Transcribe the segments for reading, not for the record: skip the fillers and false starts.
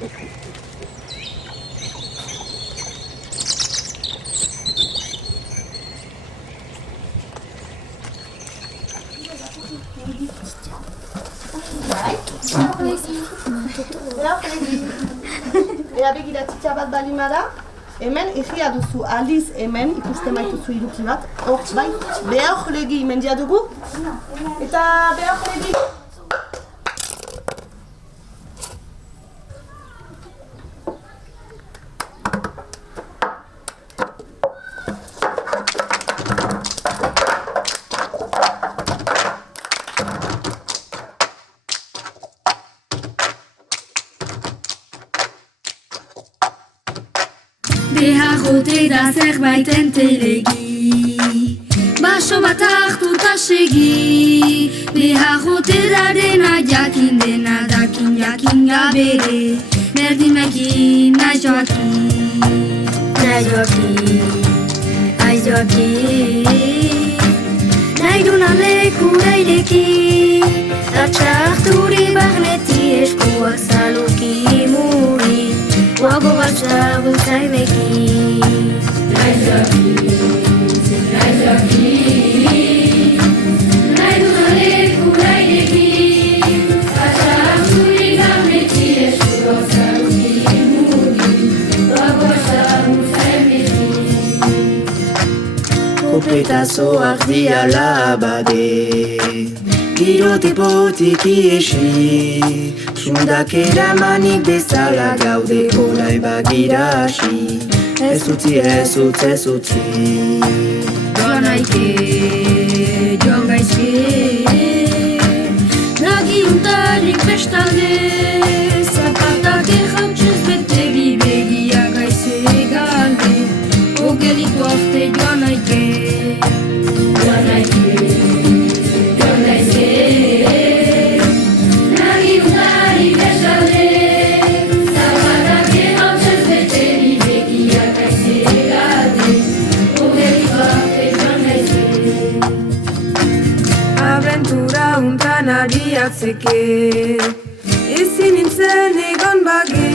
Ea begira txitsa bat balimada, hemen egia duzu aldiz hemen ikusten baituzu iruki bat. Hor, bai, behar legi mendia dugu. Eta behar legi. Beharrote da zerbaiten telegi, baso bat hartuta segi. Beharrote da dena jakin, dena dakin jakin gabere. Berdimekin nahi joakin, nahi joakin. Nahi duna leku daideki, atxarturi barneti eskuak zaluki muri. Wago batza bultzaimeki. Nahi duna leku daideki, atxarturi barneti eskuak zaluki muri. Wago batza bultzaimeki. Kopetazoak diala bade, girote potik iesi. Sundak eramanik bezala gaude orai bagirasi. Ez utzi, ez utzi. Joan aike, joan gaizke, nagi untarik bestalde. Zapatak errautsuz bete bibegia gaize galde. Ogelitu arte joan aike, joan aike. Ariatzeke, ezin nintzen egon bage,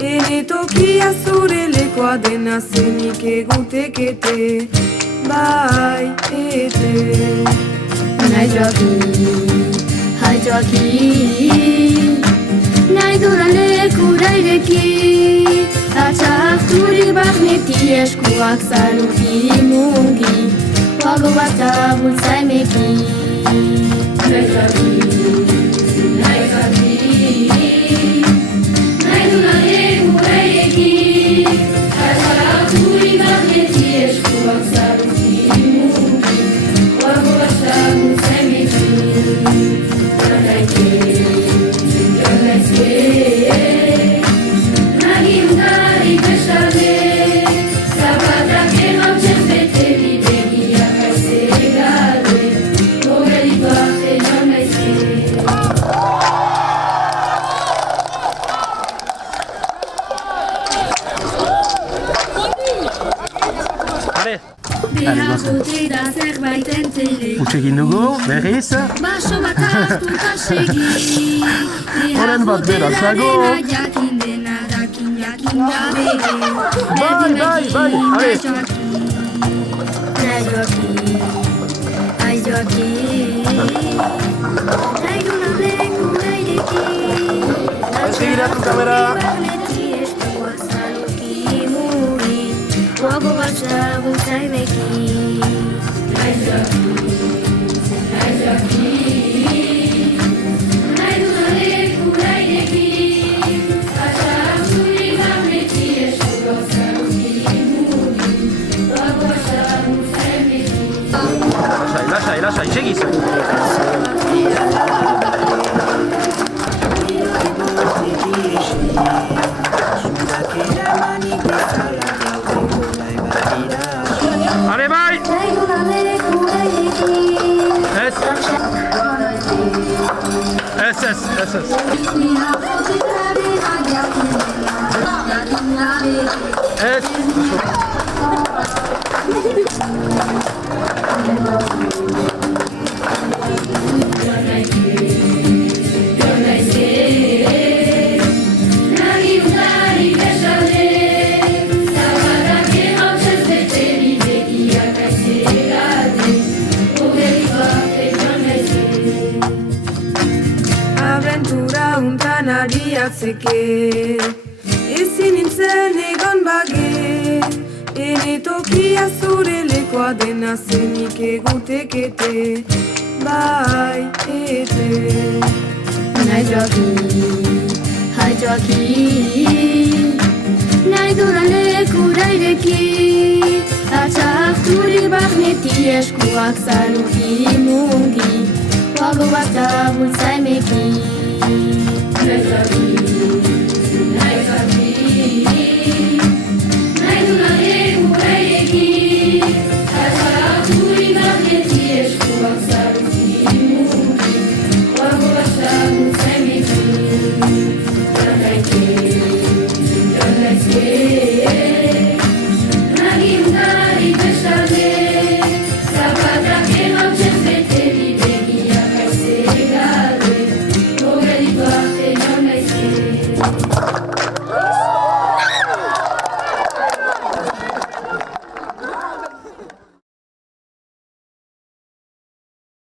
ene tokia zure lekoa dena zenik egutekete, bai ete. Nahi joakin, nahi dudan lekura ireki, atxarturik barneti eskuak zaluki mungi, wago batza bultzaimeki. Nahi joakin, nahi dudan lekura ireki, atxarturik barneti eskuak zaluki mungi, wago batza bultzaimeki. Utsekin dugu, berriz. Baso bat hartuta segi. Horen bat beraz dago. Jakin dena dakin jakin gabere. Bai, are. Nahi joakin, nahi duna leku daideki. Segiratu kamera. Eskuak zaluki muri, wago batza bultzaimeki. Lasai, segiz. Are bai! bizitzan abiatzeke. Ezin nintzen egon bage, ene tokia zure lekoa dena zenik egutekete. Bai, ete. Nahi joaki, nahi dudan lekura ireki, atxakturik barneti eskuak zaluki mungi, oago bat abultza emeki. Nahi joaki, nahi dudan lekura ireki, atxakturik barneti eskuak zaluki mungi, oago bat abultza emeki. Nagindari bestalde, zapatak emautzen bete bidegiak aize galde, gogeriko arte non naizke.